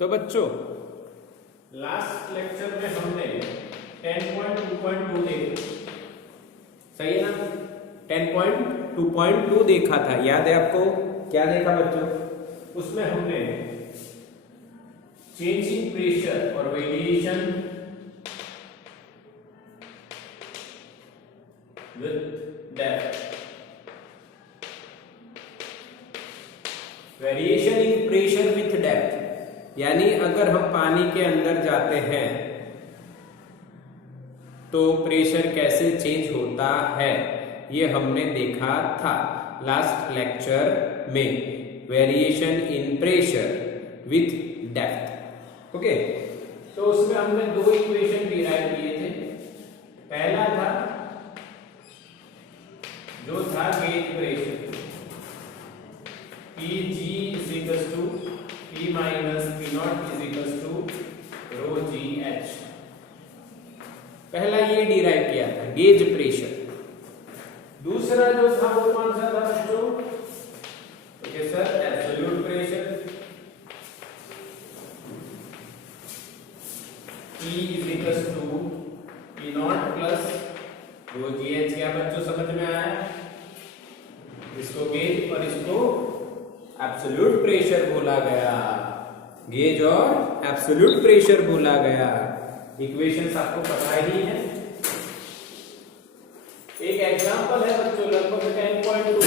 तो बच्चों last lecture में हमने 10.2.2 देखा, सही है ना। 10.2.2 देखा था, याद है आपको? क्या देखा बच्चों? उसमें हमने चेंज इन प्रेशर और variation with depth, variation in pressure with depth, यानी अगर हम पानी के अंदर जाते हैं तो प्रेशर कैसे चेंज होता है, ये हमने देखा था लास्ट लेक्चर में। Variation in pressure with depth, okay. तो उसमें हमने दो इक्वेशन डिराइव किए थे। पहला था जो था gauge pressure, Pg is equals to P minus P naught is equals to rho g h। पहला ये डिराइव किया था गेज प्रेशर। दूसरा जो था वो कौन सा था बच्चों? Okay sir, absolute pressure P is equals to P naught plus rho g h। क्या बच्चों समझ में आया? इसको गेज और इसको एब्सोल्यूट प्रेशर बोला गया, गेज और एब्सोल्यूट प्रेशर बोला गया। इक्वेशंस आपको पता ही है। एक एग्जांपल है बच्चों लगभग 10.2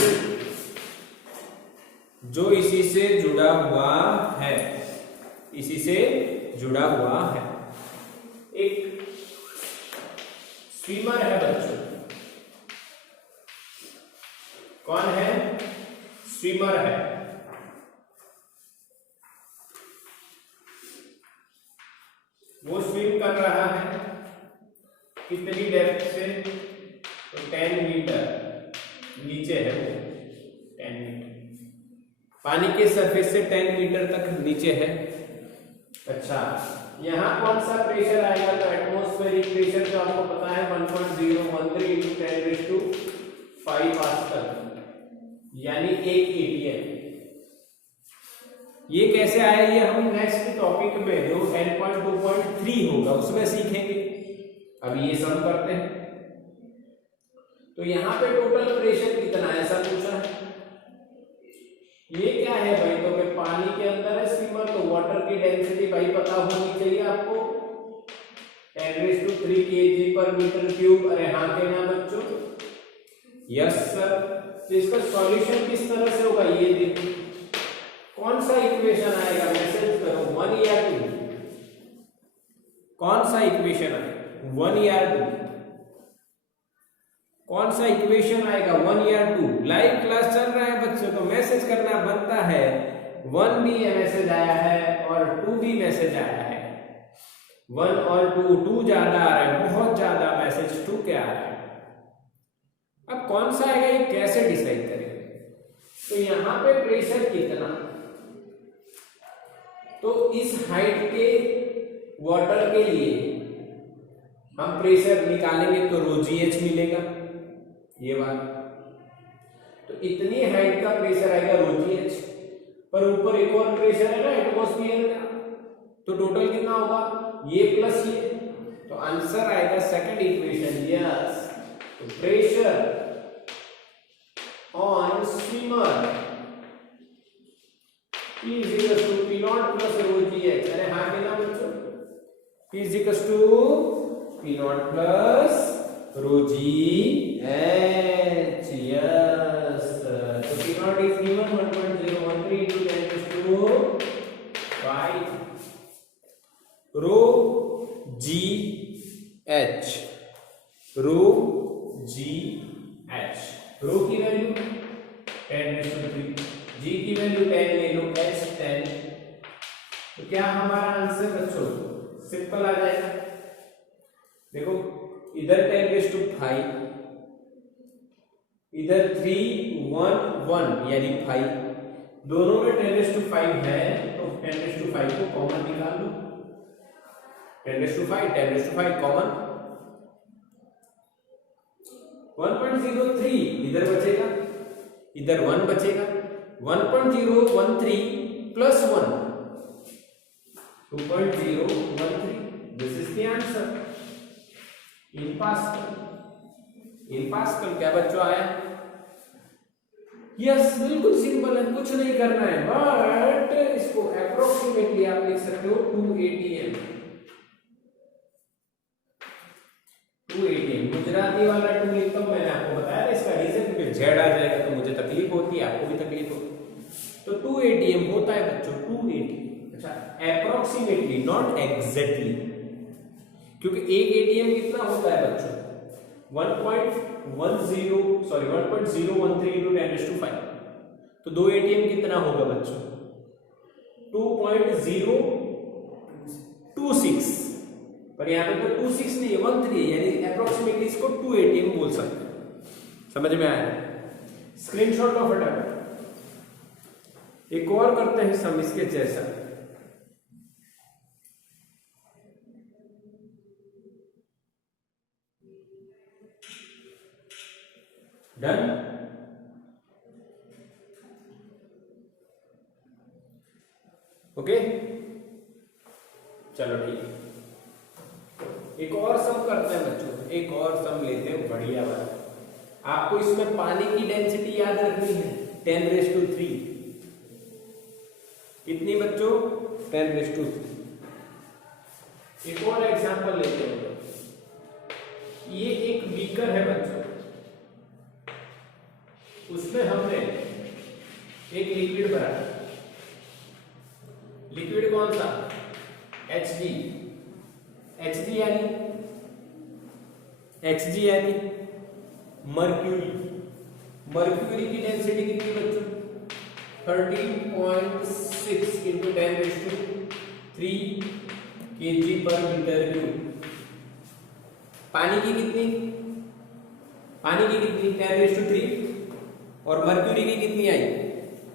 जो इसी से जुड़ा हुआ है, इसी से जुड़ा हुआ है। एक स्विमर है बच्चों, कौन है? स्विमर है। वो स्विम कर रहा है कितनी डेप्थ से? तो 10 मीटर नीचे है वो, 10 मीटर पानी के सरफेस से 10 मीटर तक नीचे है। अच्छा, यहाँ कौन सा प्रेशर आएगा? तो एटमॉस्फेरिक प्रेशर जो आपको पता है 1.013 × 10⁵ पास्कल, यानी 1 atm। ये कैसे आया, ये हम नेक्स्ट टॉपिक में जो 10.2.3 होगा उसमें सीखेंगे। अब ये सम करते हैं। तो यहाँ पे टोटल प्रेशर कितना है ऐसा पूछा है। ये क्या है भाई? तो कि पानी के अंदर है स्विमर, तो वाटर की डेंसिटी भाई पता होनी चाहिए आपको, 10⁵ kg/m³। अरे हाँ के ना बच्चों? Yes sir. तो इसका सॉल्यूशन किस तरह से होगा ये देखिए। कौन सा इक्वेशन आएगा? मैसेज करो, 1 या 2? कौन सा इक्वेशन आएगा, 1 या 2? कौन सा इक्वेशन आएगा, 1 या 2? लाइव क्लास चल रहा है बच्चों, तो मैसेज करना बनता है। 1 भी मैसेज आया है और 2 भी मैसेज आया है। 1 और 2 ज्यादा आ रहा है, बहुत ज्यादा मैसेज 2 क्या आ रहा है। अब कौन सा आएगा ये कैसे डिसाइड करेंगे? तो यहां पे प्रेशर कितना, तो इस हाइट के वाटर के लिए हम प्रेशर निकालेंगे तो rho g h मिलेगा, ये बात। तो इतनी हाइट का प्रेशर आएगा rho g h, पर ऊपर एक और प्रेशर है ना एटमॉस्फेयर का, तो टोटल कितना होगा? ये प्लस ये। तो आंसर आएगा सेकंड इक्वेशन, यस। तो pressure on swimmer P is equals to P naught plus rho g h। अरे हाँ के ना बच्चों? P is equals to P naught plus rho g h, yes। तो P naught is given 1.013 × 10⁵ rho g h, rho g h। rho की value 10⁵, g की value 10 ले लो, h 10। तो क्या हमारा आंसर बच्चों सिंपल आ जाएगा। देखो इधर 10⁵, इधर 3 1 1 यानी 5, दोनों में 10⁵ है, तो 10⁵ को कॉमन निकाल लो। 10⁵ कॉमन, 1.03 इधर बचेगा, इधर 1 बचेगा। 1.013 + 1 2.013. This is the answer in pascal. In pascal क्या बच्चों आया? यस, बिल्कुल सिंपल है, कुछ नहीं करना है, बट इसको अप्रोक्सीमेटली आप लिख सकते हो 2 ATM. 2 ATM गुजराती वाला 2 लिखता हूं, मैंने आपको बताया था इसका रीजन, फिर जेड आ जाएगा तो मुझे तकलीफ होती है, आपको भी तकलीफ होती है. तो 2 ATM होता है बच्चों, 2 ATM. अच्छा, अप्रोक्सीमेटली नॉट एग्जैक्टली, क्योंकि एक ATM कितना होता है बच्चों? 1.013 into 10⁵. तो 2 ATM कितना होगा बच्चों? 2.026. पर यहाँ पे तो 26 नहीं है, 13 है, यानी अप्रोक्सीमेटली इसको 2 ATM बोल सकते हैं. समझ में आया? स्क्रीनशॉट लो फटाफट. एक और करते हैं सम इसके जैसा. डन. ओके, चलो ठीक है. एक और सम करते हैं बच्चों, एक और सम लेते हैं बढ़िया वाला. आपको इसमें पानी की डेंसिटी याद रखनी है 10⁵. कितनी बच्चों? 10⁵. एक और एग्जांपल लेते हैं. ये एक बीकर है बच्चों, उसमें हमने एक लिक्विड भरा. लिक्विड कौन सा? HG. HG यानी मर्क्यूरी. मर्क्यूरी की डेंसिटी कितनी बच्चों? 13.6 into 10⁵3 kg/m³. पानी की कितनी? 10⁵3. और मर्क्यूरी की कितनी आई?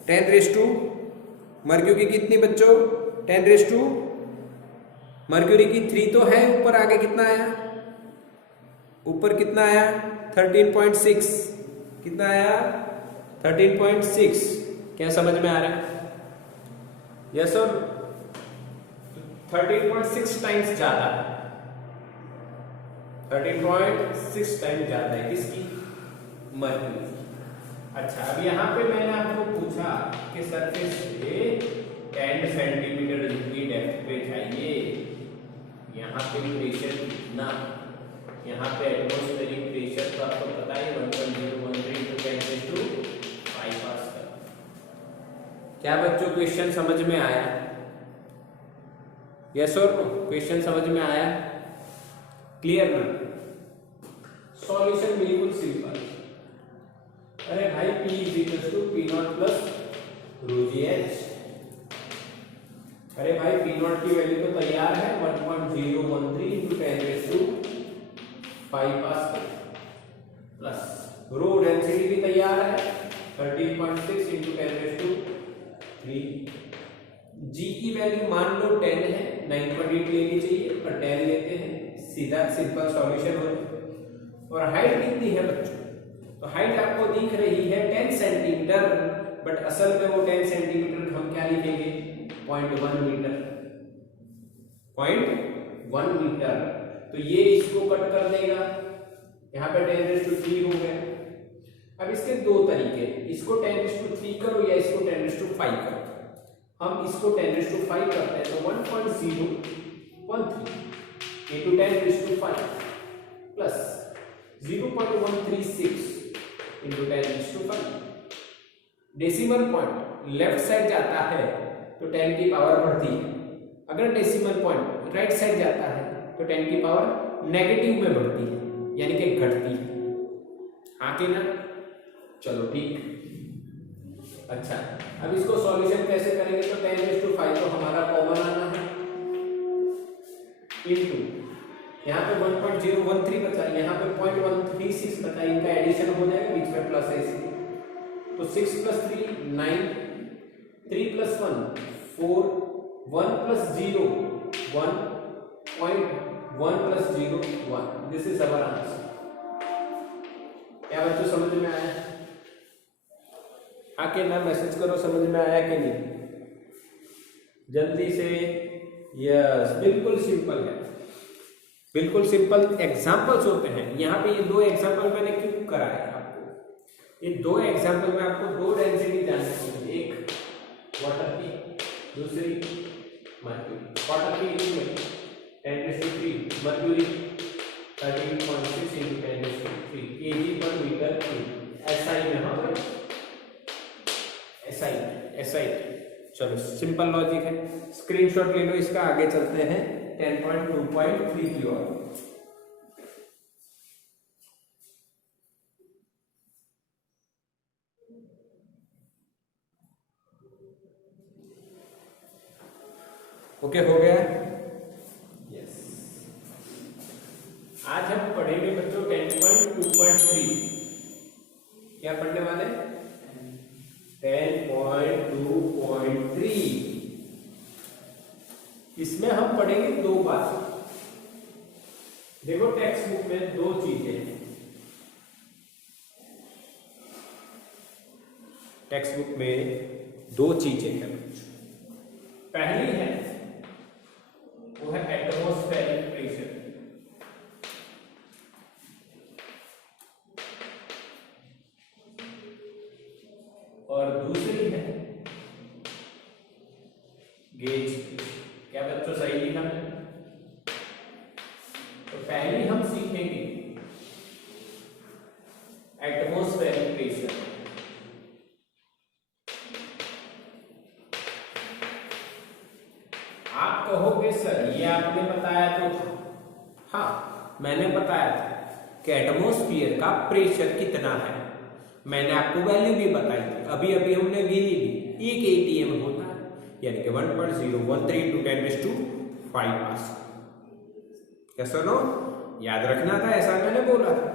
10⁵. मर्क्यूरी की कितनी बच्चों? 10⁵. मर्क्यूरी की 3 तो है, ऊपर आगे कितना आया? ऊपर कितना आया? 13.6. कितना आया? 13.6. क्या समझ में आ रहा है? Yes sir. 13.6 टाइम्स ज्यादा है. 13.6 टाइम्स ज्यादा है किसकी? मर्क्यूरी. अच्छा, अब यहाँ पे मैंने आपको पूछा कि सरफेस से 10 सेंटीमीटर की डेप्थ पे जाइए. यहाँ पे प्रेशर कितना? यहाँ पे एटमॉस्फेरिक प्रेशर तो आपको पता है 1.013 into 10⁵5 पास्कल. क्या बच्चों क्वेश्चन समझ में आया? यस और नो? क्वेश्चन समझ में आया? क्लियर ना? सॉल्यूशन बिल्कुल सिंपल. अरे भाई P = P0 प्लस ρgh. अरे भाई P0 की वैल्यू तो तैयार है 1.013 into 10⁵5 pascal plus rho density भी तैयार है 13.6 into 10⁵3. G की वैल्यू मान लो 10 है, 9.8 लेनी चाहिए पर 10 लेते हैं, सीधा सिंपल सॉल्यूशन हो. और हाइट कितनी है बच्चों? तो हाइट आपको दिख रही है 10 सेंटीमीटर, बट असल में वो 10 सेंटीमीटर हम क्या लिखेंगे? 0.1 मीटर. 0.1 मीटर. तो ये इसको कट कर देगा, यहाँ पे 10⁵3 हो गया. अब इसके दो तरीके, इसको 10⁵3 करो या इसको 10⁵5 करो. हम इसको 10⁵5 करते हैं तो 1.013 into 10⁵5 plus 0.136 into 10⁵5. Decimal point left side जाता है तो 10 की पावर बढ़ती है, अगर डेसिमल पॉइंट राइट साइड जाता है तो 10 की पावर नेगेटिव में बढ़ती है, यानी कि घटती है. आगे ना? चलो ठीक. अच्छा, अब इसको सॉल्यूशन कैसे करेंगे? तो 10⁵5 तो हमारा कॉमन आना है इनटू यहाँ पे 1.013 बचा, यहाँ पे 0.136 बचा, इनका एडिशन हो जाएगा, बीच में प्लस है इसलिए. तो 6 + 3 9, 3 + 1 4, 1 + 0 1, 0.1 + 0 1. This is our answer. क्या बच्चों समझ में आया? आके ना मैसेज करो समझ में आया कि नहीं, जल्दी से यस, बिल्कुल सिंपल है, बिल्कुल सिंपल एग्जाम्पल्स होते हैं। यहाँ पे ये दो एग्जाम्पल मैंने क्यों कराया आपको, ये दो एग्जाम्पल में आपको दो डेंसिटी जाननी चाहिए, एक वाटर की, दूसरी मर्क्यूरी। वाटर की 10⁻³ मर्क्यूरी 13.6 × 10⁻³ kg/m³। SI में, हाँ SI। चलो सिंपल लॉजिक है, स्क्रीनशॉट ले लो इसका, आगे चलते हैं 10.2.3 की ओर। ओके, हो गया। यस, आज हम पढ़ेंगे बच्चों 10.2.3। क्या पढ़ने वाले? 10.2.3। इसमें हम पढ़ेंगे दो बात। देखो टेक्स्ट बुक में दो चीजें हैं, टेक्स्ट बुक में दो चीजें हैं। पहली है वो है एटमॉस्फेरिक प्रेशर, और दूसरी है गेज। क्या बच्चों सही लिखा है? तो पहली हम सीखेंगे एटमॉस्फेरिक प्रेशर। आप कहोगे सर ये आपने बताया तो था। हाँ, मैंने बताया था कि एटमॉस्फेयर का प्रेशर कितना है, मैंने आपको वैल्यू भी बताई थी, अभी अभी हमने गिनी भी। 1 atm होता है, यानी कि 1.013 × 10⁵ पास्कल। क्या सुनो, याद रखना था, ऐसा मैंने बोला था।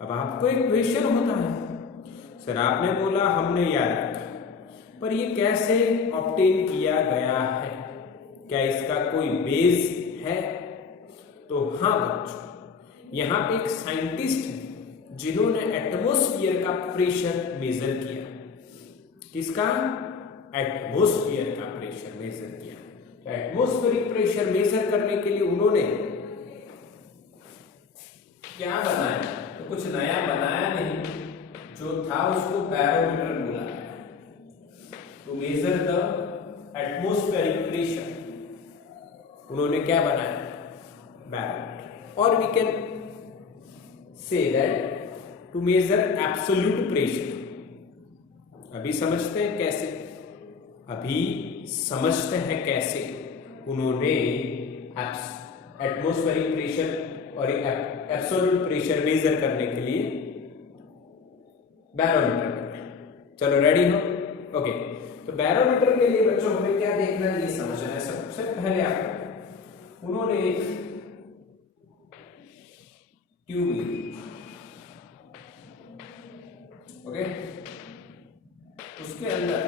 अब आपको एक क्वेश्चन होता है, सर आपने बोला हमने याद रखा, पर ये कैसे ऑब्टेन किया गया है, क्या इसका कोई बेस है? तो हाँ बच्चों, यहाँ पे एक साइंटिस्ट है जिन्होंने एटमॉस्फेयर का प्रेशर मेजर किया। किसका? एटमॉस्फेयर का प्रेशर मेजर किया। तो एटमॉस्फेरिक प्रेशर मेजर करने के लिए उन्होंने क्या बनाया? तो कुछ नया बनाया नहीं, जो था उसको बैरोमीटर बोला गया। To measure the atmospheric pressure उन्होंने क्या बनाया? बैरोमीटर। और we can say that to measure absolute pressure. अभी समझते हैं कैसे, उन्होंने एटमॉस्फेरिक प्रेशर और एब्सोल्यूट प्रेशर मेजर करने के लिए बैरोमीटर बनाया। चलो रेडी हो? ओके, तो बैरोमीटर के लिए बच्चों हमें क्या देखना है, ये समझना है। सबसे पहले आप उन्होंने एक ट्यूब ली, ओके, उसके अंदर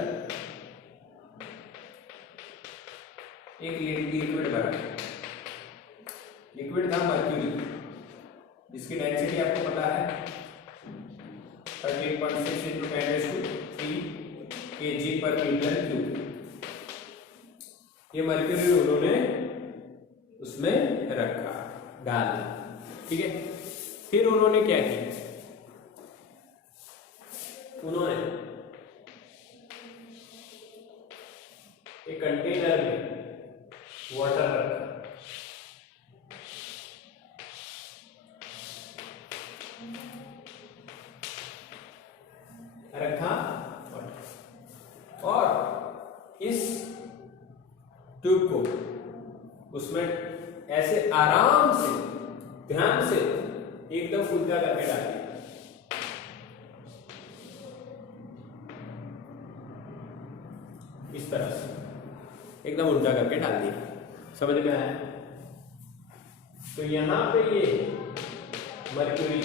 एक लिक्विड भरा, लिक्विड था मर्क्यूरी, जिसकी डेंसिटी आपको पता है 13.6 × 10⁻³ kg/m³। ये मर्क्यूरी उन्होंने उसमें रखा, डाल, ठीक है। फिर उन्होंने क्या किया? उन्होंने एक कंटेनर में वाटर रखा और इस ट्यूब को उसमें ऐसे आराम से, ध्यान से एकदम उल्टा करके डाल दिया। इस तरह से एकदम उल्टा करके डाल दिया। समझ में आया? तो यहां पे ये मर्क्यूरी,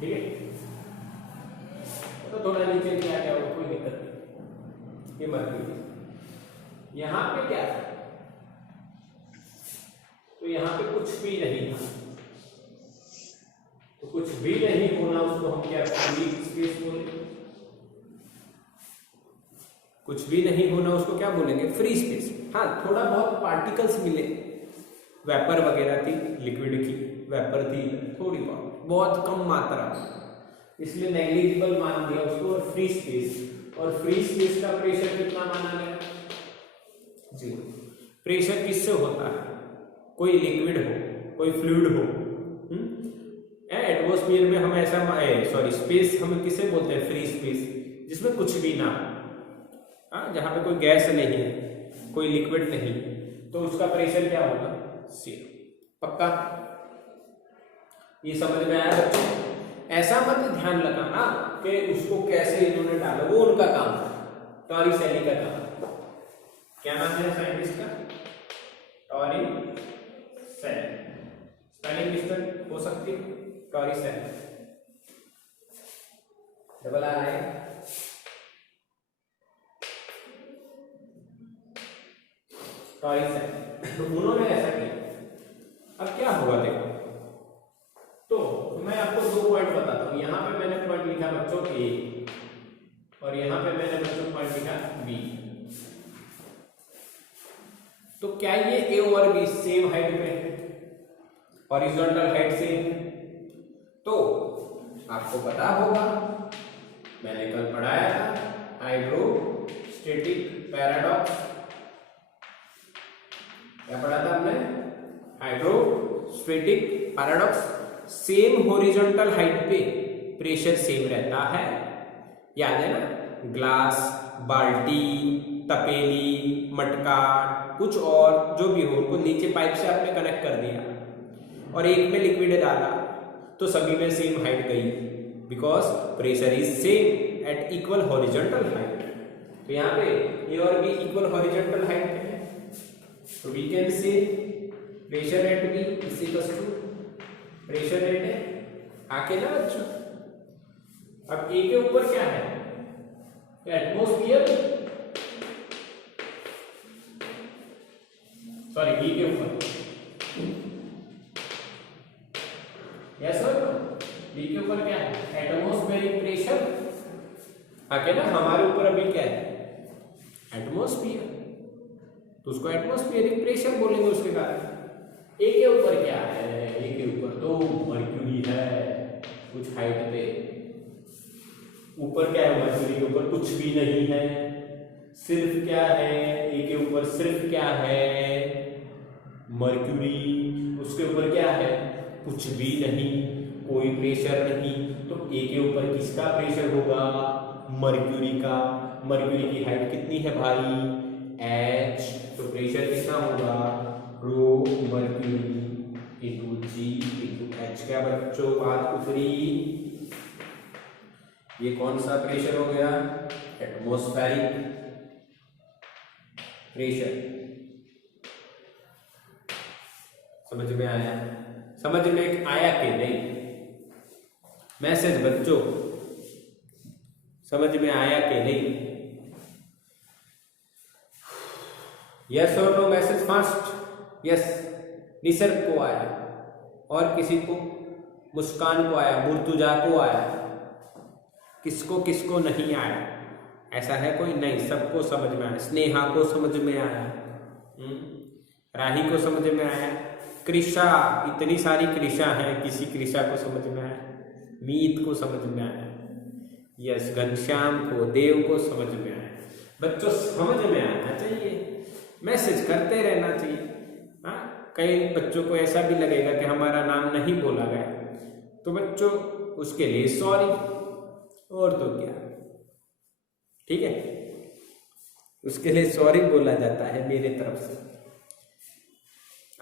ठीक है, तो थोड़ा नीचे किया गया, कोई दिक्कत नहीं। ये मर्क्यूरी, यहां पे क्या था? तो यहां पे कुछ भी नहीं था। तो कुछ भी नहीं होना, उसको हम क्या फ्री स्पेस बोले। कुछ भी नहीं होना उसको क्या बोलेंगे, फ्री स्पेस। हाँ, थोड़ा बहुत पार्टिकल्स मिले, वेपर वगैरह थी, लिक्विड की वेपर थी थोड़ी बहुत कम मात्रा, इसलिए नेग्लिजिबल मान दिया उसको, और फ्री स्पेस। और फ्री स्पेस का प्रेशर कितना माना गया, 0। प्रेशर किससे होता है, कोई लिक्विड हो, कोई फ्लूइड हो। एटमॉस्फेयर में हम ऐसा स्पेस हम किसे बोलते हैं, फ्री स्पेस, जिसमें कुछ भी ना, जहां पे कोई गैस नहीं है, कोई लिक्विड नहीं, तो उसका प्रेशर क्या होगा, 0। पक्का, ये समझ में आया बच्चों? ऐसा मत ध्यान लगाना कि उसको कैसे इन्होंने डाला, वो उनका काम है, टॉरिसेली का काम। क्या नाम है साइंटिस्ट का, टॉरिसेली, स्पेलिंग मिस्टेक हो सकती है, टॉरिसेली, डबल आर है, टॉरिसेली। तो उन्होंने ऐसा किया। अब क्या होगा देखो, तो मैं आपको 2 पॉइंट बताता हूं। यहां पे मैंने पॉइंट लिखा बच्चों ए, और यहां पे मैंने बच्चों पॉइंट लिखा बी। तो क्या ये ए और बी सेम हाइट पे है, हॉरिजॉन्टल हाइट से? तो आपको पता होगा, मैंने कल पढ़ाया था हाइड्रोस्टैटिक पैराडॉक्स। क्या पढ़ा था हमने, hydrostatic paradox. Same horizontal height पे प्रेशर सेम रहता है, याद है ना? ग्लास, बाल्टी, तपेली, मटका, कुछ और जो भी हो, उनको नीचे पाइप से आपने कनेक्ट कर दिया और एक में लिक्विड डाला, तो सभी में सेम हाइट गई, because pressure is same at equal horizontal height. तो यहाँ पे ए और बी इक्वल हॉरिजॉन्टल हाइट पे है, तो we can say pressure at B is equal to pressure at A. आके ना बच्चों, अब ए के ऊपर क्या है, एटमॉस्फेयर, सॉरी बी के ऊपर, यस सर, बी के ऊपर क्या है, एटमॉस्फेरिक प्रेशर। आके ना हमारे ऊपर अभी क्या है, एटमॉस्फेयर, तो उसको एटमॉस्फेरिक प्रेशर बोलेंगे उसके कारण। ए के ऊपर क्या है, ए के ऊपर तो मर्क्यूरी है कुछ हाइट पे, ऊपर क्या है, मर्क्यूरी के ऊपर कुछ भी नहीं है, सिर्फ क्या है, ए के ऊपर सिर्फ क्या है, मर्क्यूरी, उसके ऊपर क्या है, कुछ भी नहीं, कोई प्रेशर नहीं। तो ए के ऊपर किसका प्रेशर होगा, मर्क्यूरी का। मर्क्यूरी की हाइट कितनी है भाई, H, तो प्रेशर कितना होगा, रो मर्क्यूरी इंटू जी इंटू एच। क्या बच्चों बात उतरी, ये कौन सा प्रेशर हो गया, एटमॉस्फेरिक प्रेशर। समझ में आया, समझ में आया कि नहीं, मैसेज बच्चों समझ में आया कि नहीं, यस और no message fast. Yes, Nisarg को आया, और किसी को, मुस्कान को आया, मुर्तुजा को आया, किसको किसको नहीं आया, ऐसा है कोई नहीं, सबको समझ में आया। स्नेहा को समझ में आया, राही को समझ में आया, कृषा, इतनी सारी कृषा हैं, किसी कृषा को समझ में आया, मीत को समझ में आया, यस, घनश्याम को, देव को समझ में आया। बच्चों समझ में आना चाहिए, मैसेज करते रहना चाहिए। हाँ, कई बच्चों को ऐसा भी लगेगा कि हमारा नाम नहीं बोला गया, तो बच्चों उसके लिए सॉरी, और तो क्या, ठीक है, उसके लिए सॉरी बोला जाता है मेरे तरफ से,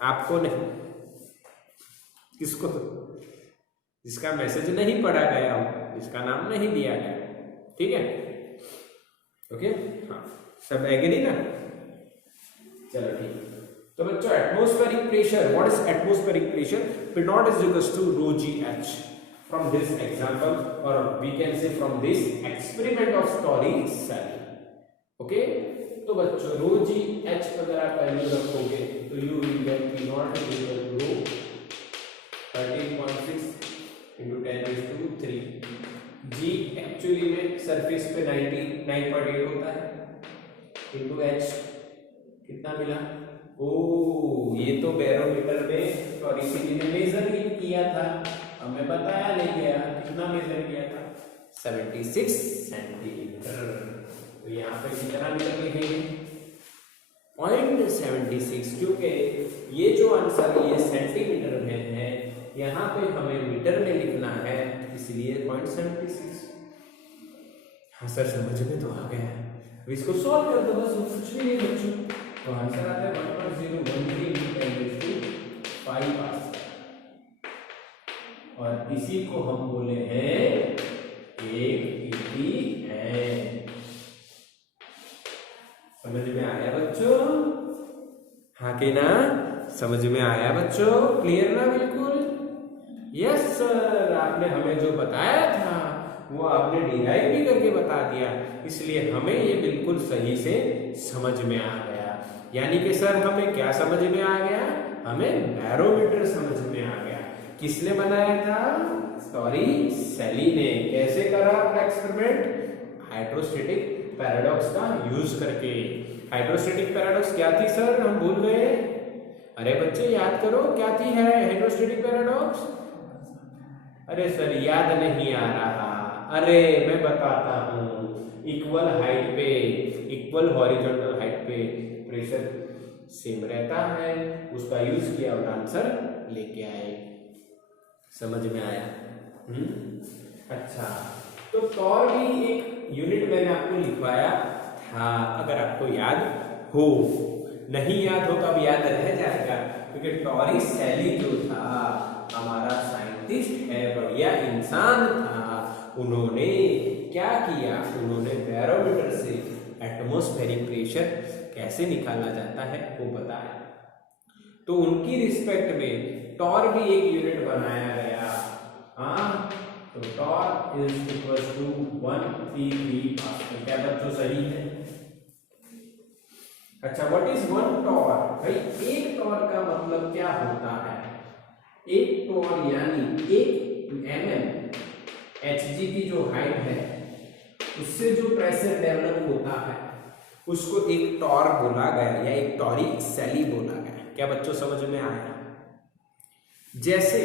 आपको नहीं, किसको, जिसका मैसेज नहीं पढ़ा गया हो, जिसका नाम नहीं दिया गया, ठीक है, ओके। हाँ, सब एग्री ना, चलो ठीक है। तो बच्चों atmospheric pressure, what is atmospheric pressure, P naught is equals to rho g h from this example, or we can say from this experiment of Torricelli, okay. तो बच्चों rho g h अगर आप वैल्यू रखोगे तो you will get P naught is equal to rho 13.6 into 10⁻³ g actually में surface पे 99.8 होता है, इंटू एच कितना मिला? ओ ये तो बैरोमीटर में और इसी ने मेजर किया था, हमें बताया नहीं गया कितना मेजर किया था, 76 सेंटीमीटर। तो यहाँ पे कितना मीटर लिखेंगे? 0.76, क्योंकि ये जो आंसर ये सेंटीमीटर में है, यहाँ पे हमें मीटर में लिखना है, इसलिए 0.76। हाँ सर समझ में तो आ गया। अब इसको सॉल्व कर दो बस, कुछ भी नहीं बच्चों। तो आंसर आता है 1.013 और इसी को हम बोले हैं एक ईटी है। समझ में आया बच्चों? हाँ के ना? समझ में आया बच्चों? क्लियर ना बिल्कुल? यस सर, आपने हमें जो बताया था वो आपने डिराइव भी करके बता दिया, इसलिए हमें ये बिल्कुल सही से समझ में आ गया। यानी कि सर हमें क्या समझ में आ गया? हमें बैरोमीटर समझ में आ गया। किसने बनाया था? टॉरिसेली ने। कैसे करा अपना एक्सपेरिमेंट? हाइड्रोस्टैटिक पैराडॉक्स का यूज करके। हाइड्रोस्टैटिक पैराडॉक्स क्या थी सर? हम भूल गए। अरे बच्चे याद करो, क्या थी है हाइड्रोस्टैटिक पैराडॉक्स? अरे सर याद नहीं आ रहा। अरे मैं बताता हूँ, इक्वल हाइट पे, इक्वल हॉरिजॉन्टल हाइट पे प्रेशर सेम रहता है, उसका यूज किया और आंसर लेके आए। समझ में आया? अच्छा, तो टॉर भी एक यूनिट मैंने आपको लिखवाया था, अगर आपको याद हो। नहीं याद हो तो अब याद रह जाएगा, क्योंकि टॉरिसेली जो था हमारा साइंटिस्ट है, बढ़िया इंसान था। उन्होंने क्या किया? उन्होंने बैरोमीटर से एटमॉस्फेरिक प्रेशर कैसे निकाला जाता है वो बताया। तो उनकी रिस्पेक्ट में टॉर भी एक यूनिट बनाया गया। हाँ, तो torr is equal to 133 pascal. क्या बच्चों सही है? अच्छा, व्हाट इज वन टॉर? भाई एक टॉर का मतलब क्या होता है? एक टॉर यानी एक mm hg की जो हाइट है उससे जो प्रेशर डेवलप होता है उसको एक टॉर बोला गया या एक टॉरिसेली बोला गया। क्या बच्चों समझ में आया? जैसे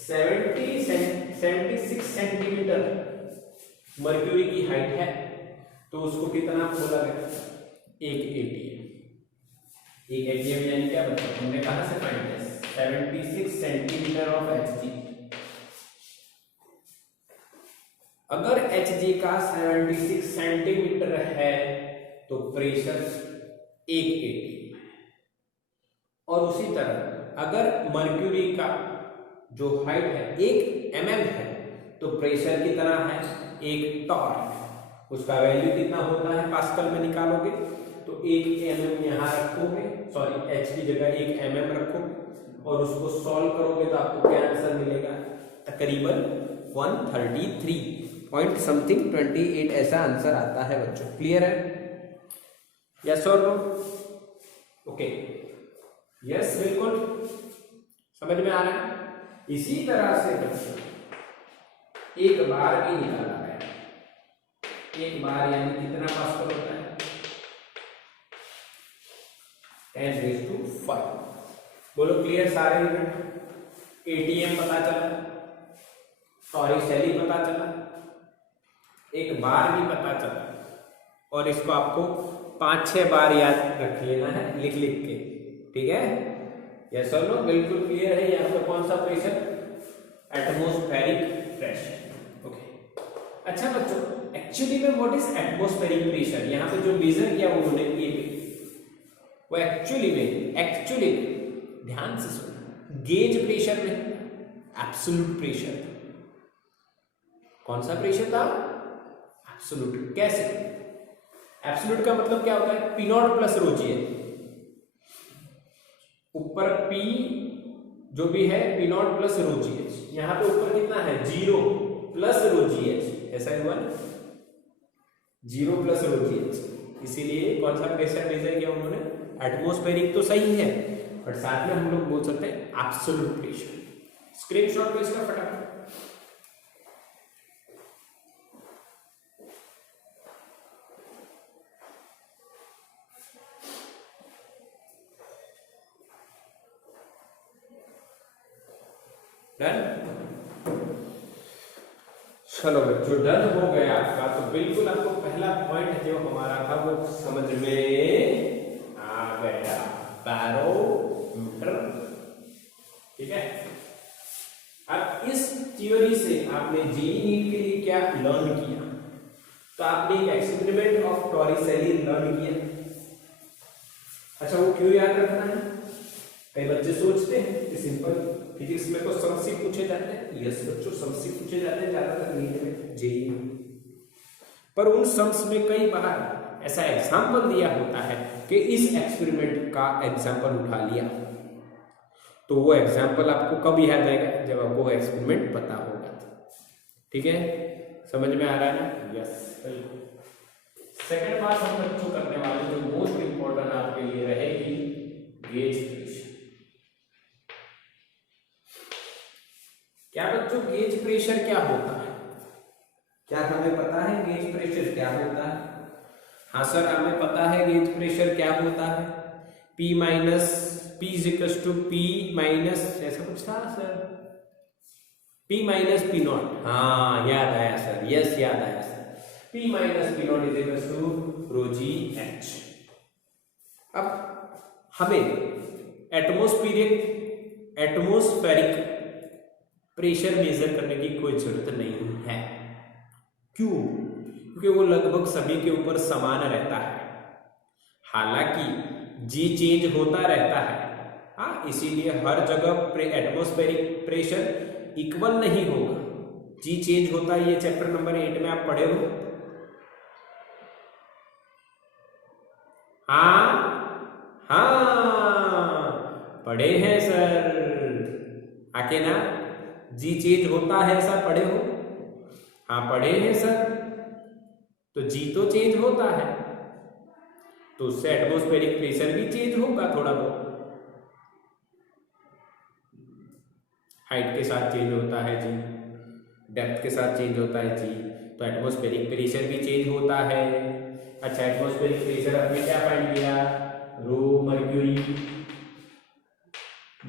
76 सेंटीमीटर मर्क्यूरी की हाइट है, तो उसको कितना बोला गया? एक एटीएम। एक एटीएम यानी क्या बच्चों? हमने कहां से फाइंड किया? 76 सेंटीमीटर ऑफ एचजी। अगर एचजी का 76 सेंटीमीटर है तो प्रेशर 1 एटीएम है। और उसी तरह अगर मर्क्यूरी का जो हाइट है 1 mm है तो प्रेशर कितना है? 1 टॉर है। उसका वैल्यू कितना होता है? पास्कल में निकालोगे तो 1 mm यहाँ रखोगे, सॉरी एच की जगह 1 mm रखोगे और उसको सॉल्व करोगे तो आपको क्या आंसर मिलेगा? तकरीबन 133 पॉइंट समथिंग 28 ऐसा आंसर आता है बच्चों। क्लियर है? यस और नो? ओके, यस बिल्कुल समझ में आ रहा है। इसी तरह से बच्चों एक बार भी निकाला गया। एक बार यानी कितना पास्कल होता है? 10⁵ बोलो क्लियर सारे यूनिट? एटीएम पता चला, टॉरिसेली पता चला, एक बार भी पता चला, और इसको आपको 5-6 बार याद रख लेना है लिख लिख के। ठीक है? यस और नो? बिल्कुल क्लियर है? ये आपका कौन सा प्रेशर? Atmospheric pressure. ओके, अच्छा बच्चों, एक्चुअली में व्हाट इज एटमॉस्फेरिक प्रेशर? यहाँ पे जो मेजर किया उन्होंने ये वो एक्चुअली में ध्यान से सुनो, गेज प्रेशर में एब्सोल्यूट प्रेशर। कौन सा प्रेशर था? एब्सोल्यूट। कैसे? एब्सोल्यूट का मतलब क्या होता है? P0 प्लस रो जी एच। ऊपर P जो भी है P0 प्लस रो जी एच। यहाँ पे ऊपर कितना है? 0 प्लस रो जी एच। ऐसा ही हुआ ना? 0 प्लस रो जी एच। इसीलिए कौन सा प्रेशर मेजर किया उन्होंने? एटमॉस्फेरिक तो सही है, बट साथ में हम लोग बोल सकते हैं एब्सोल्यूट प्रेशर। स्क्रीनशॉट लो इसका फटाफट। डन। चलो बच्चों, डन हो गया आपका। तो बिल्कुल आपको पहला पॉइंट जो हमारा था वो समझ में आ गया, बैरोमीटर। ठीक है। अब इस थ्योरी से आपने जेईई नीट के लिए क्या लर्न किया? तो आपने एक एक्सपेरिमेंट ऑफ टॉरिसेली लर्न किया। अच्छा, वो क्यों याद रखना है? कई बच्चे सोचते हैं कि सिंपल फिजिक्स में तो समसी पूछे जाते हैं। यस बच्चों, समसी पूछे जाते हैं ज्यादातर नीट में, जेईई में। पर उन सम्स में कई बार ऐसा एग्जाम्पल दिया होता है कि इस एक्सपेरिमेंट का एग्जाम्पल उठा लिया। तो वो एग्जाम्पल आपको कब याद आएगा? जब आपको वो एक्सपेरिमेंट पता होगा। ठीक है, समझ में आ रहा है ना? यस, बिल्कुल। सेकंड बात हम बच्चों करने वाले जो मोस्ट इंपॉर्टेंट आपके लिए रहेगी, गेज प्रेशर। क्या बच्चों, गेज प्रेशर क्या होता है? क्या हमें पता है गेज प्रेशर क्या होता है? हाँ सर, हमें पता है गेज प्रेशर क्या होता है। P minus P equals to P minus, ऐसा कुछ था sir, P minus P not. हाँ, याद आया सर, यस याद आया sir. P minus P not is equals to rho ji h. अब हमें एटमॉस्फेरिक प्रेशर मेजर करने की कोई जरूरत नहीं है। क्यों? क्योंकि वो लगभग सभी के ऊपर समान रहता है। हालांकि जी चेंज होता रहता है, हाँ, इसीलिए हर जगह एटमॉस्फेरिक प्रेशर इक्वल नहीं होगा, जी चेंज होता है। ये चैप्टर नंबर 8 में आप पढ़े हो। हाँ हाँ, पढ़े हैं सर, आके ना, जी चेंज होता है ऐसा पढ़े हो? हाँ पढ़े हैं सर। तो जी तो चेंज होता है, तो उससे एटमॉस्फेरिक प्रेशर भी चेंज होगा थोड़ा बहुत। हाइट के साथ चेंज होता है जी, डेप्थ के साथ चेंज होता है जी, तो एटमॉस्फेरिक प्रेशर भी चेंज होता है। अच्छा, एटमॉस्फेरिक प्रेशर आपने क्या फाइंड किया? रो मर्क्यूरी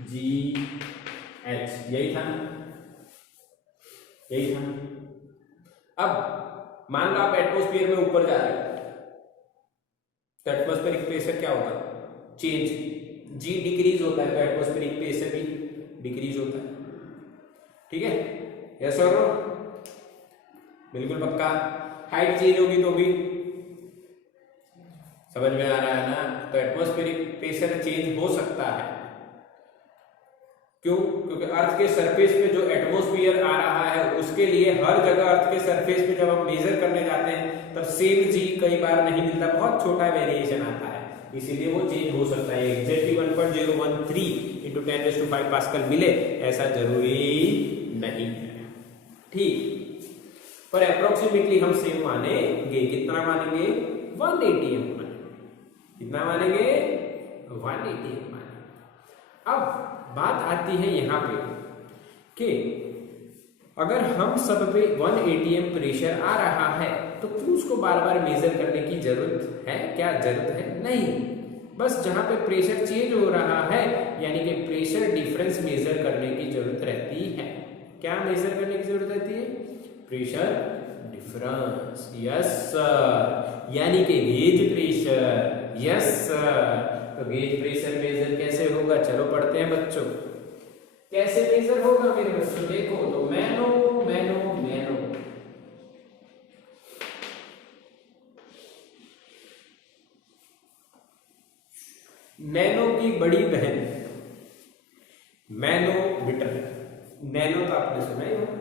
जी एच, यही था, यही था। अब मान लो आप एटमॉस्फेयर में ऊपर जा रहे हो, तो एटमॉस्फेरिक प्रेशर क्या होगा? चेंज, जी डिक्रीज होता है, तो एटमॉस्फेरिक प्रेशर भी डिक्रीज होता है। ठीक है, यस और नो? बिल्कुल पक्का। हाइट चेंज होगी तो भी, समझ में आ रहा है ना? तो एटमॉस्फेरिक प्रेशर चेंज हो सकता है। क्यों? क्योंकि अर्थ के सरफेस पे जो एटमॉस्फेयर आ रहा है उसके लिए हर जगह अर्थ के सरफेस पे जब हम मेजर करने जाते हैं तब सेम जी कई बार नहीं मिलता, बहुत छोटा वेरिएशन आता है, इसीलिए वो चेंज हो सकता है। एग्जैक्टली 1.013 इंटू 10⁵ पास्कल मिले ऐसा जरूरी नहीं है। ठीक, पर अप्रोक्सीमेटली हम सेम मानेंगे। कितना मानेंगे? 180 मानेंगे। कितना मानेंगे? 180 मानेंगे। अब बात आती है यहाँ पे कि अगर हम सब पे 180 प्रेशर आ रहा है तो क्यों उसको बार बार मेजर करने की जरूरत है? क्या जरूरत है? नहीं, बस जहां पे प्रेशर चेंज हो रहा है यानी कि प्रेशर डिफरेंस मेजर करने की जरूरत रहती है। क्या मेजर करने की जरूरत रहती है? Pressure difference. यस सर, यानी कि गेज प्रेशर। यस सर, तो गेज प्रेशर मेजर कैसे होगा? चलो पढ़ते हैं बच्चों। कैसे मेजर होगा मेरे बच्चों? देखो तो मैनो मैनो मैनो, नैनो की बड़ी बहन मैनोमीटर। नैनो तो आपने सुना ही होगा,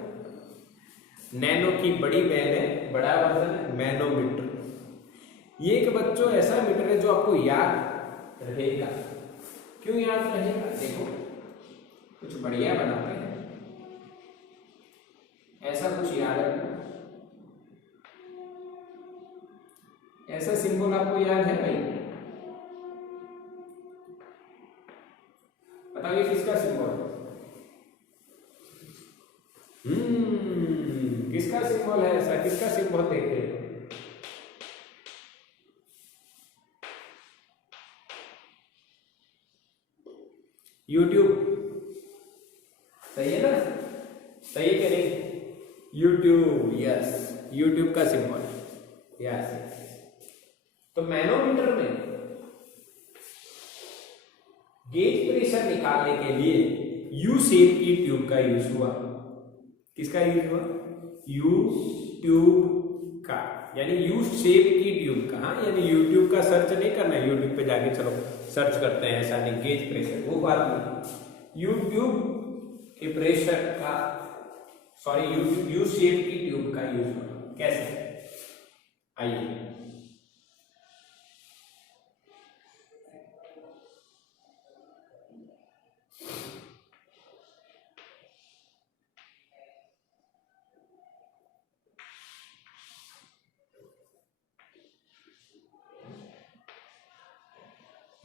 नैनो की बड़ी बहन है, बड़ा वर्जन है मैनोमीटर। ये एक बच्चों ऐसा मीटर है जो आपको याद रहेगा। क्यों याद रहेगा? देखो कुछ बढ़िया बनाते हैं, ऐसा कुछ याद रखना। ऐसा सिंबल आपको याद है भाई? बताइए किसका सिंबल? किसका सिंबल है ऐसा? किसका सिंबल देखे? YouTube, सही है ना? यूट्यूब, यस, यूट्यूब का सिंबल, यस। तो मैनोमीटर में गेज प्रेशर निकालने के लिए यू शेप की ट्यूब का यूज हुआ। किसका यूज हुआ? यू ट्यूब का, यानी यू शेप की ट्यूब का। हाँ, यानी यूट्यूब का सर्च नहीं करना है, यूट्यूब पे जाके चलो सर्च करते हैं ऐसा नहीं, गेज प्रेशर वो बात नहीं। यूट्यूब के प्रेशर का, सॉरी, यू शेप की ट्यूब का यूज हुआ। कैसे? आइए,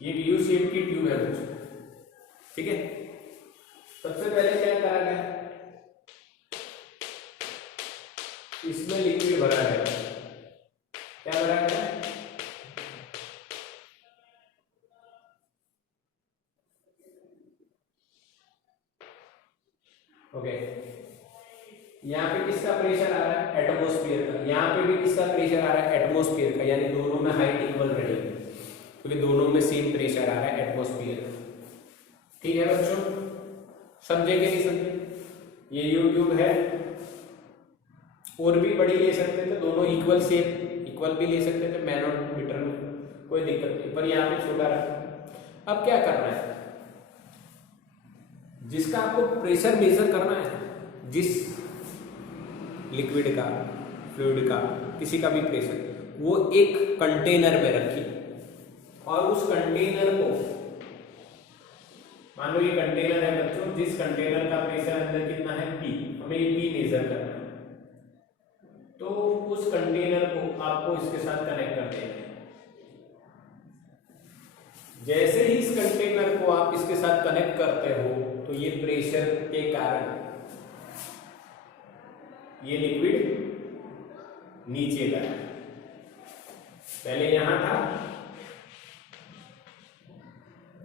ये यू शेप की ट्यूब है बच्चों, ठीक है। सबसे पहले क्या करा गया, इसमें लिक्विड भरा गया। क्या भरा गया? ओके, यहाँ पे किसका प्रेशर आ रहा है? एटमॉस्फेयर का। यहाँ पे भी किसका प्रेशर आ रहा है? एटमॉस्फेयर का, यानी दोनों में हाइट इक्वल रहेगी क्योंकि दोनों में सेम प्रेशर आ रहा है, एटमॉस्फेयर। ठीक है बच्चों, समझे कि नहीं समझे? ये यूट्यूब है, और भी बड़ी ले सकते थे, दोनों इक्वल शेप, इक्वल भी ले सकते थे मैनोमीटर में, कोई दिक्कत नहीं, पर यहाँ पे छोटा रखा। अब क्या करना है, जिसका आपको प्रेशर मेजर करना है, जिस लिक्विड का, फ्लूइड का, किसी का भी प्रेशर, वो एक कंटेनर में रखिए और उस कंटेनर को, मान लो ये कंटेनर है बच्चों, जिस कंटेनर का प्रेशर अंदर कितना है? P, हमें ये P मेजर करना है। तो उस कंटेनर को आपको इसके साथ कनेक्ट कर देना है। जैसे ही इस कंटेनर को आप इसके साथ कनेक्ट करते हो तो ये प्रेशर के कारण ये लिक्विड नीचे गया। पहले यहां था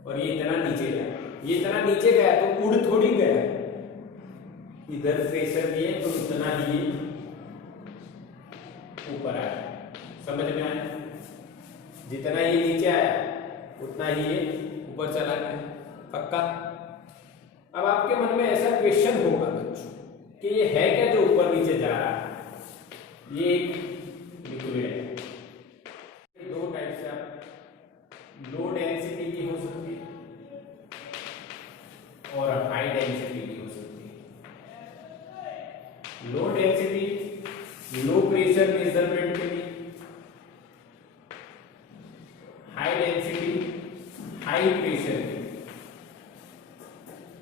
और ये इतना नीचे गया, ये इतना नीचे गया तो उड़ थोड़ी गया, इधर प्रेशर दिए तो इतना ही ऊपर आया। समझ में आया? जितना ये नीचे आया उतना ही ये ऊपर चला गया। पक्का? अब आपके मन में ऐसा क्वेश्चन होगा बच्चों कि ये है क्या जो ऊपर नीचे जा रहा है? ये एक लिक्विड है। दो टाइप से आप, लो डेंसिटी की हो सकती है और हाई डेंसिटी की हो सकती है। Low density low pressure measurement के लिए, हाई डेंसिटी हाई प्रेशर के लिए।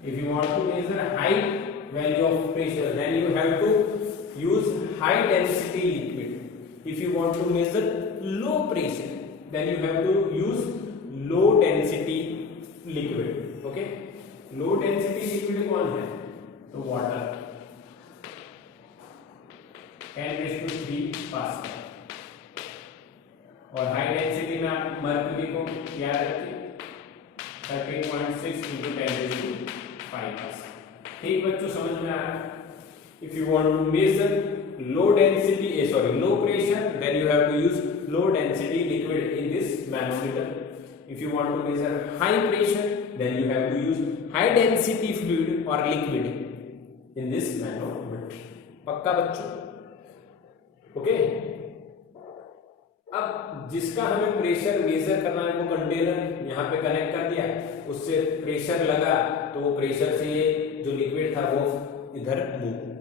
If you want to measure high value of pressure, then you have to use high density liquid. If you want to measure low pressure, then you have to use low density liquid. Okay? Low density liquid कौन है? तो water, 10⁻³ pascal. और high density में आप mercury को याद रखिए, 13.6 × 10⁵ pascal. ठीक बच्चों, समझ में आ रहा है? If you want to measure low density, low pressure, then you have to use low density liquid in this manometer. If you want to measure high pressure, then you have to use high density fluid or liquid in this manometer. पक्का बच्चों? Okay? अब जिसका हमें pressure measure करना है वो container यहाँ पे कनेक्ट कर दिया, उससे प्रेशर लगा तो वो प्रेशर से ये जो लिक्विड था वो इधर मूव हुआ।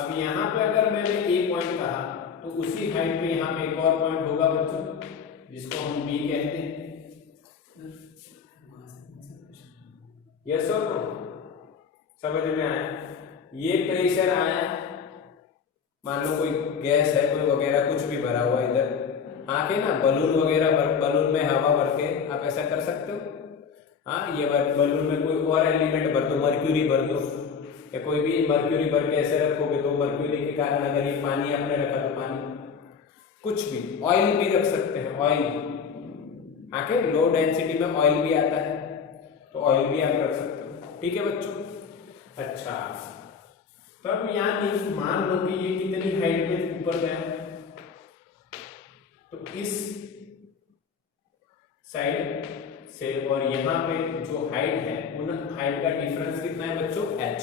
अब यहाँ पे अगर मैंने ए पॉइंट कहा तो उसी हाइट पे यहाँ पे एक और पॉइंट होगा बच्चों, जिसको हम बी कहते हैं। यस और नो? समझ में आया? ये प्रेशर आया, मान लो कोई गैस है, कोई वगैरह कुछ भी भरा हुआ इधर, आके ना बलून वगैरह बलून में हवा भर के आप ऐसा कर सकते हो। हाँ, ये बलून में कोई और एलिमेंट भर दो, मर्क्यूरी भर दो, या कोई भी मर्क्यूरी भर के ऐसे रखोगे तो मर्क्यूरी के कारण अगर ये पानी आपने रखा तो पानी, कुछ भी, ऑयल भी रख सकते हैं, ऑयल आके लो डेंसिटी में ऑयल भी आता है तो ऑयल भी आप रख सकते हो। ठीक है बच्चों? अच्छा, तो अब यहाँ मान लो कि ये कितनी हाइट पे ऊपर गया, तो इस साइड से और यहाँ पे जो हाइट है उन हाइट का डिफरेंस कितना है बच्चों, h।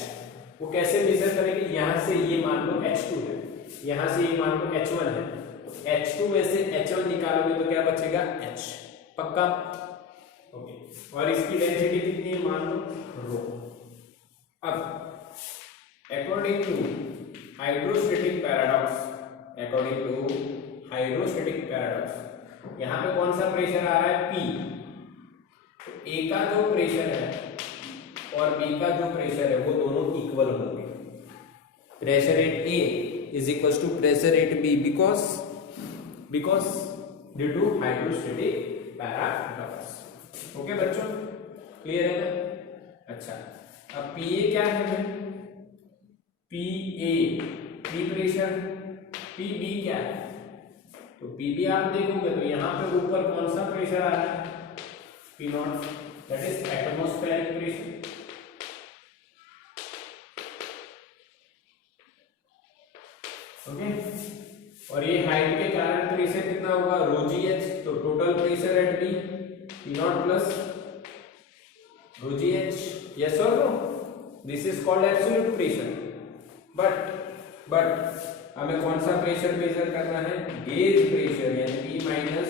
वो कैसे मेजर करेंगे, यहाँ से ये मान लो h2 है, यहाँ से ये मान लो h1 है, तो h2 में से h1 निकालोगे तो क्या बचेगा, h। पक्का? ओके। और इसकी डेंसिटी कितनी है, मान लो रो। अब अकॉर्डिंग टू हाइड्रोस्टैटिक पैराडॉक्स, यहाँ पे कौन सा प्रेशर आ रहा है, P। तो A का जो प्रेशर है और B का जो प्रेशर है वो दोनों इक्वल होंगे। Pressure at A is equal to pressure at B because due to hydrostatic paradox. Okay बच्चों, क्लियर है ना? अच्छा, अब PA क्या है, PA P प्रेशर, PB क्या है, तो PB आप देखोगे तो यहाँ पे ऊपर कौन सा प्रेशर आ रहा है, P0, that is atmospheric pressure। Okay, और ये हाइट के कारण प्रेशर कितना होगा, रो जी एच। तो total pressure at B P0 plus rho ji H, yes और no, this is called absolute pressure. But हमें कौन सा प्रेशर मेजर करना है, गेज प्रेशर, यानी P minus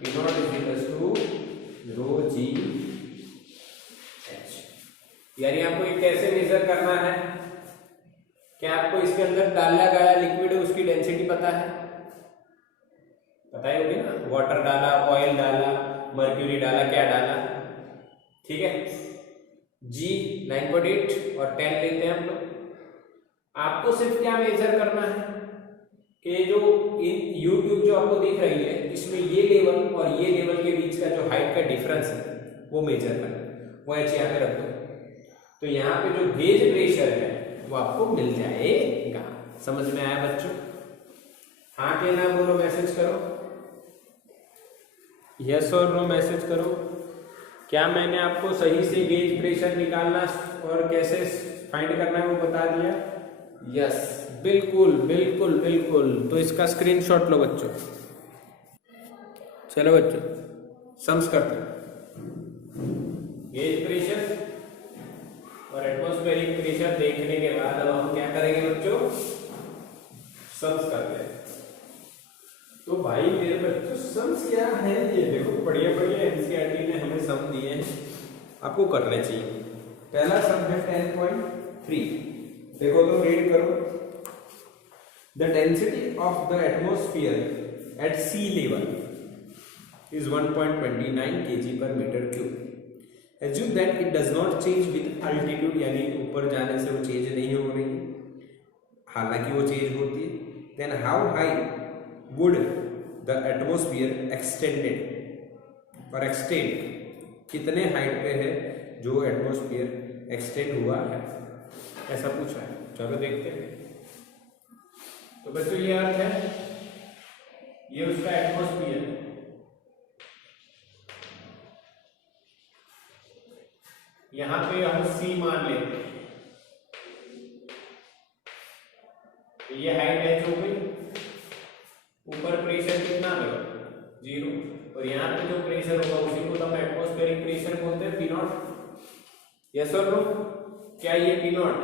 P0 is equal to rho ji H. यानी आपको ये कैसे मेजर करना है, क्या आपको इसके अंदर डाला गया लिक्विड है उसकी डेंसिटी पता है, पता ही होगी ना, वाटर डाला, ऑयल डाला, मर्क्यूरी डाला, क्या डाला, ठीक है। G 9.8 और 10 लेते हैं हम लोग। आपको सिर्फ क्या मेजर करना है कि जो यू ट्यूब जो आपको दिख रही है इसमें ये लेवल और ये लेवल के बीच का जो हाइट का डिफरेंस है वो मेजर करना, वो ऐसे यहाँ पे रख दो। तो यहाँ पे जो गेज प्रेशर है वो आपको मिल जाएगा। समझ में आया बच्चों? हाँ के ना बोलो, मैसेज करो, यस और नो मैसेज करो। क्या मैंने आपको सही से गेज प्रेशर निकालना और कैसे फाइंड करना है वो बता दिया? यस, बिल्कुल बिल्कुल बिल्कुल। तो इसका स्क्रीनशॉट लो बच्चों। चलो बच्चों सम्स करते हैं। गेज प्रेशर और एटमॉस्फेरिक प्रेशर देखने के बाद अब हम क्या करेंगे बच्चों, सम्स करते हैं। तो भाई मेरे बच्चों सम्स क्या है, ये देखो बढ़िया बढ़िया एनसीईआरटी ने हमें सम दिए हैं, आपको करने चाहिए। पहला सम है 10.3, देखो तो रीड करो। The density of the atmosphere at sea level is 1.29 kg/m³। Assume that it does not change with altitude, यानी ऊपर जाने से वो चेंज नहीं हो रही है, हालांकि वो चेंज होती है। Then how high would the atmosphere extended और extend, कितने हाइट पे है जो एटमॉस्फेयर एक्सटेंड हुआ है, ऐसा पूछा है। चलो देखते हैं। तो बच्चों ये अर्थ है, ये उसका एटमॉस्फेयर, यहां पे हम C मान लेते हैं, ये हाइट h हो गई, ऊपर प्रेशर कितना है 0, और यहाँ पे जो प्रेशर होगा उसी को तो हम एटमॉस्फेरिक प्रेशर बोलते हैं, P0। यस और नो? क्या ये P0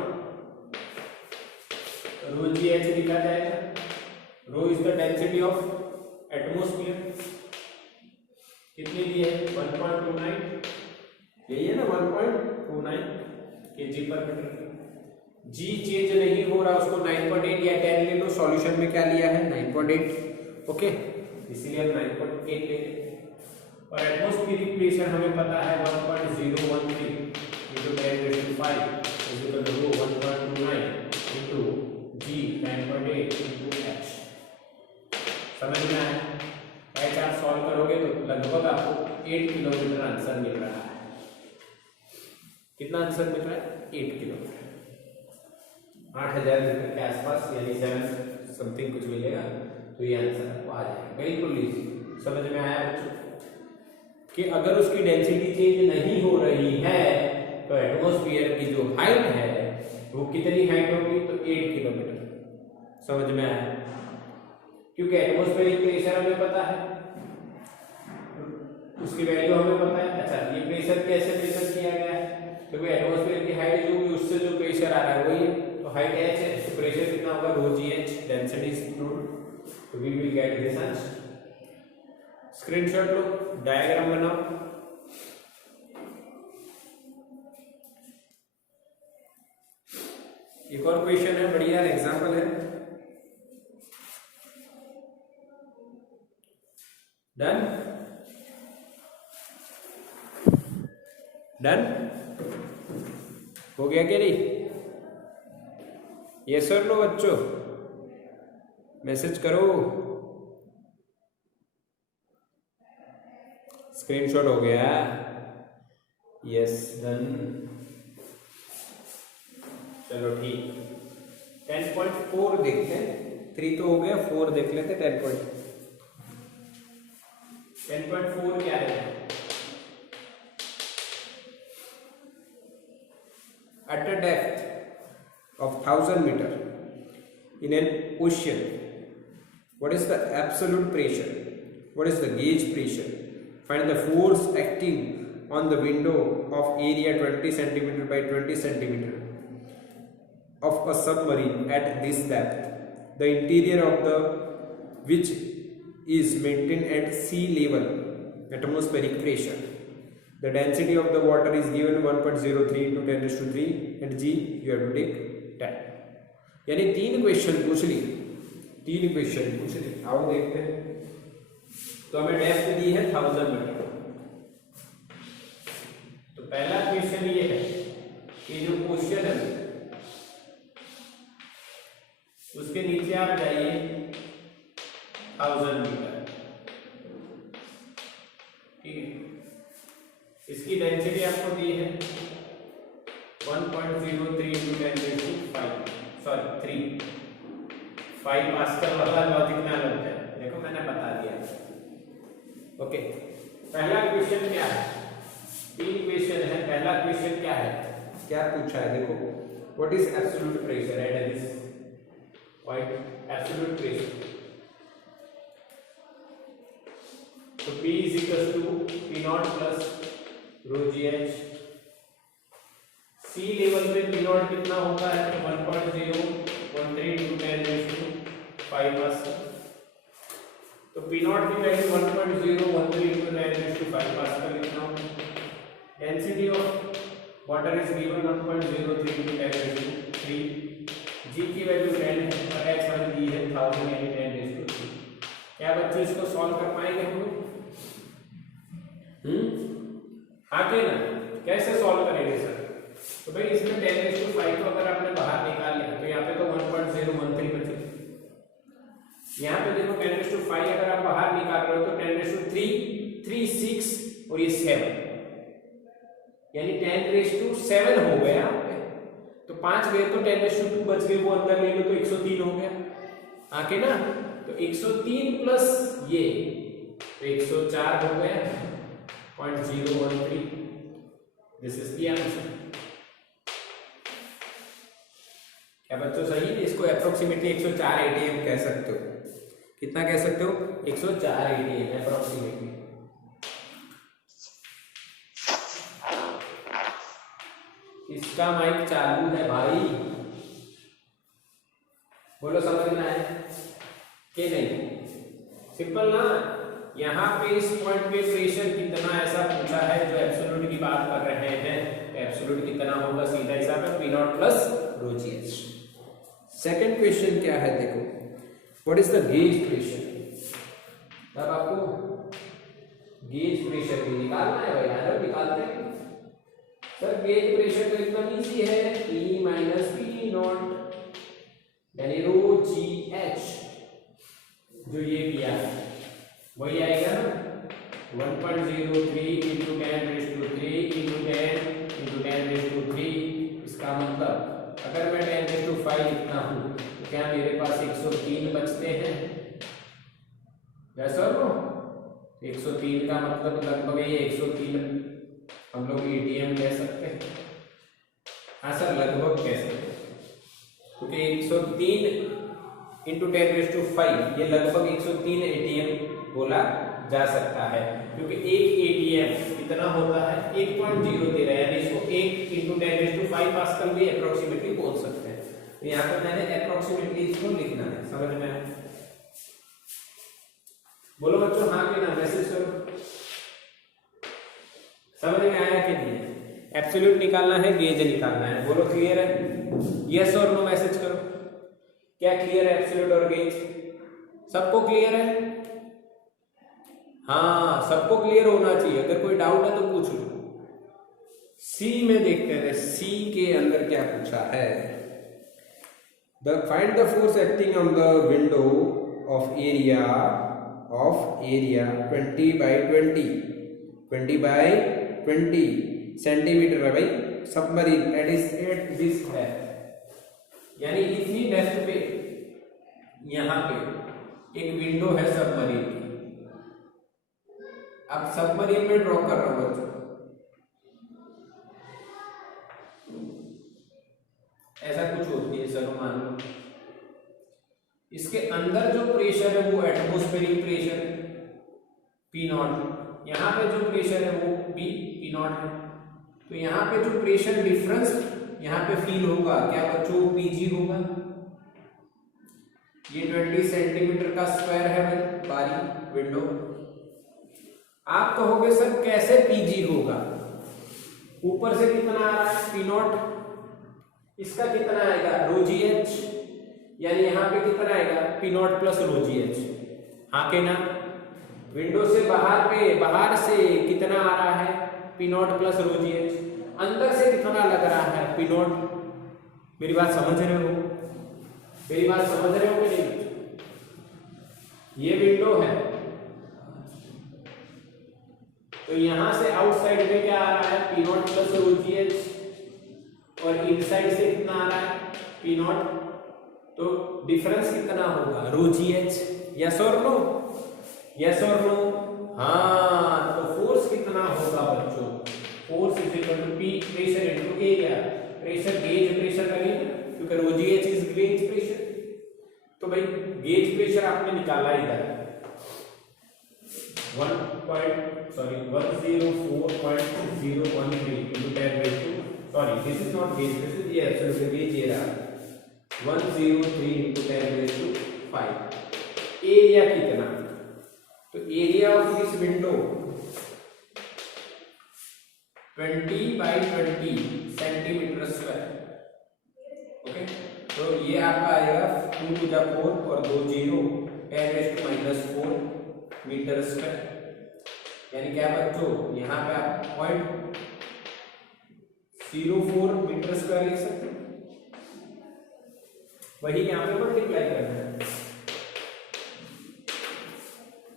रो जी एच लिखा जाएगा? Rho is the density of atmosphere, कितनी दी है 1.29, यही है ना 1.29 kg/m। जी चेंज नहीं हो रहा, उसको 9.8 या 10 ले लो, सॉल्यूशन में क्या लिया है 9.8, ओके, इसीलिए हम 9.8 ले लें। और एटमॉस्फेरिक प्रेशर हमें पता है 1.013 into 10⁵ is equal to 1.29 into G 9.8 into H। समझ में आया? ऐसे आप सॉल्व करोगे तो लगभग आपको 8 किलोमीटर आंसर मिल रहा है। कितना आंसर मिल रहा है? 8 किलोमीटर, 8000 मीटर के आसपास, यानी 7 समथिंग कुछ मिलेगा। तो ये आंसर आपको आ जाएगा, बिल्कुल इजी। समझ में आया बच्चों कि अगर उसकी डेंसिटी चेंज नहीं हो रही है तो एटमॉस्फेयर की जो हाइट है वो कितनी हाइट होगी, तो 8 किलोमीटर। समझ में आया? क्योंकि एटमॉस्फेरिक प्रेशर हमें पता है, उसकी वैल्यू हमें पता है। अच्छा, ये प्रेशर कैसे मेजर किया गया है? क्योंकि एटमॉस्फेयर की हाइट जो भी उससे जो प्रेशर आ रहा है वही है, तो हाइट h है, तो प्रेशर कितना होगा? Rho ji H, density is known, तो we will get this answer. Screenshot लो, डायग्राम बनाओ। एक और क्वेश्चन है, बढ़िया एग्जांपल है। डन डन हो गया क्या? नहीं, यस और नो बच्चों, मैसेज करो। स्क्रीनशॉट हो गया? Yes, done. चलो ठीक, 10.4 देखते हैं। 3 तो हो गया, 4 देख लेते। 10.4 क्या है? At a depth of 1000 meter in an ocean, what is the absolute pressure? What is the gauge pressure? Find the force acting on the window of area 20 centimeter by 20 centimeter of a submarine at this depth. The interior of the which is maintained at sea level atmospheric pressure. The density of the water is given 1.03 into 10⁻³ and g you have to take 10. यानी 3 question पूछ लिए, 3 question पूछ लिए। आओ देखते हैं। तो हमें डेप्थ दी है 1000 मीटर। तो पहला क्वेश्चन ये है कि जो क्वेश्चन है उसके नीचे आप जाइए 1000 मीटर, ठीक है। इसकी डेंसिटी आपको दी है 1.03 into 10⁵, सॉरी 3 पास्कल वाला लॉजिक ना लग जाए। देखो मैंने बता दिया। ओके, पहला क्वेश्चन क्या है? 3 क्वेश्चन है। पहला क्वेश्चन क्या है, क्या पूछा है? देखो, what is absolute pressure at this point? Absolute pressure, तो P is equals to P0 plus rho ji h. Sea level पे P0 कितना होता है? 1.013 into 10⁵ पास्कल। तो P0 की वैल्यू 1.013 into 10⁵ पास्कल कितना होगा? Density of water is given 1.03 into 10⁵। जी की वैल्यू 10 है और h वाली दी है 1000 यानी 10⁵। क्या बच्चे इसको सॉल्व कर पाएंगे हम लोग? आगे ना, कैसे सॉल्व करेंगे सर? तो भाई इसमें 10⁵ को अगर आपने बाहर निकाल लिया तो यहाँ पे तो 1.013 बचे। यहाँ पे देखो 10⁵ अगर आप बाहर निकाल रहे हो तो 10⁵3, 3, 6 और ये 7, यानी 10⁷7 हो गया। तो 5 गए तो 10⁵2 बच गए, वो अंदर ले लो तो 103 हो गया। आके ना, तो 103 प्लस ये तो 104 हो गया 0.013। This is the answer. क्या बच्चों सही है? इसको अप्रोक्सीमेटली 104 ATM कह सकते हो। कितना कह सकते हो? 104 ATM अप्रोक्सीमेटली। इसका माइक चालू है भाई, बोलो समझ में आया कि नहीं? सिंपल ना। यहाँ पे इस पॉइंट पे प्रेशर कितना ऐसा पूछा है जो एब्सोल्यूट की बात कर रहे हैं। एब्सोल्यूट कितना होगा? सीधा हिसाब है P0 प्लस रो जी एच। सेकेंड क्वेश्चन क्या है? देखो, what is the gauge pressure. अब आपको गेज प्रेशर भी निकालना है भाई, आ जाओ निकालते हैं। सर गेज प्रेशर तो एकदम इजी है, P माइनस P0 यानी रो जी एच। जो ये किया है वही आएगा ना, 1.03 into 10⁵3 into 10 into 10⁵3। इसका मतलब अगर मैं 10⁵5 लिखता हूँ तो क्या मेरे पास 103 बचते हैं? वैसा नो 103 का मतलब लगभग ये 103 हम लोग ATM कह सकते हैं। हाँ सर, लगभग कह सकते हैं। क्योंकि 103 इंटू 10⁵ ये लगभग 103 एटीएम बोला जा सकता है, क्योंकि एक एटीएम कितना होता है 1.013, यानी इसको 1 इंटू 10⁵ पास्कल भी अप्रोक्सीमेटली बोल सकते हैं। तो यहाँ पर मैंने अप्रोक्सीमेटली इसको लिखना है, समझ में आया? बोलो बच्चों हाँ कि ना, मैसेज करो, समझ में आया कि नहीं? एब्सोल्यूट निकालना है, गेज निकालना है, बोलो क्लियर है? यस और नो मैसेज करो। क्या क्लियर है एब्सोल्यूट और गेज? सबको क्लियर है? हाँ सबको क्लियर होना चाहिए, अगर कोई डाउट है तो पूछ लो। सी में देखते हैं, सी के अंदर क्या पूछा है। Find the force acting on the window of area 20 centimetre है भाई, सबमरीन एट दिस है, यानी इतनी डेप्थ पे यहां पे एक विंडो है सबमरीन की। अब सबमरीन में ड्रॉ कर रहा हूं बच्चों, ऐसा कुछ होती है, चलो मान लो इसके अंदर जो प्रेशर है वो एटमॉस्फेरिक प्रेशर है P0, यहाँ पे जो प्रेशर है वो P0 है। तो यहाँ पे जो प्रेशर डिफरेंस यहाँ पे फील होगा क्या बच्चों? PG होगा। ये 20 सेंटीमीटर का स्क्वायर है बारी विंडो। आप कहोगे सर कैसे PG होगा? ऊपर से कितना आ रहा है P0, इसका कितना आएगा ρgh, यानी यहाँ पे कितना आएगा P0 प्लस ρgh, हाँ के ना? विंडो से बाहर से कितना आ रहा है P0 प्लस ρgh, अंदर से कितना लग रहा है P0। मेरी बात समझ रहे हो? मेरी बात समझ रहे हो कि नहीं? ये विंडो है तो यहां से आउटसाइड में क्या आ रहा है P0 प्लस ρgh, और इनसाइड से कितना आ रहा है P0, तो डिफरेंस कितना होगा ρgh। यस और नो? यस और नो? हाँ, तो फोर्स कितना होगा बच्चों? Force is equal to P pressure into area. Pressure gauge pressure लगेगा क्योंकि ρgh इज गेज प्रेशर। तो भाई गेज प्रेशर आपने निकाला इधर 104.013 into 10⁻², sorry this is not gauge pressure, ये एब्सोल्यूट गेज ये रहा 103 into 10⁵। एरिया कितना? तो area of this window 20 by 20 centimetre square. Okay, तो ये आपका आएगा 2 to the 4 और 2 0 10⁻⁻4 मीटर स्क्वायर। यानी क्या बच्चों, यहाँ पे आप 0.04 मीटर स्क्वायर लिख सकते हो, वही यहाँ पे मल्टीप्लाई करना है,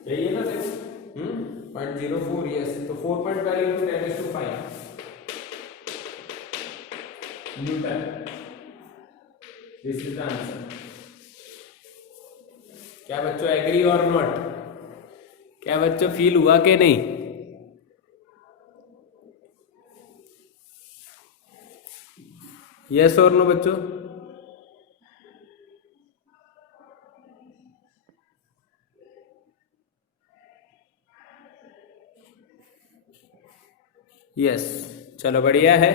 यही है ना देखो 0.04, यस, तो 4.12 into 10⁵ Newton. This is the answer. क्या बच्चों एग्री और नॉट? क्या बच्चों फील हुआ कि नहीं? यस और नो बच्चों? यस, चलो बढ़िया है।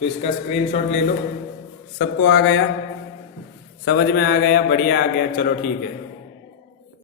तो इसका स्क्रीनशॉट ले लो। सबको आ गया? समझ में आ गया? बढ़िया आ गया, चलो ठीक है।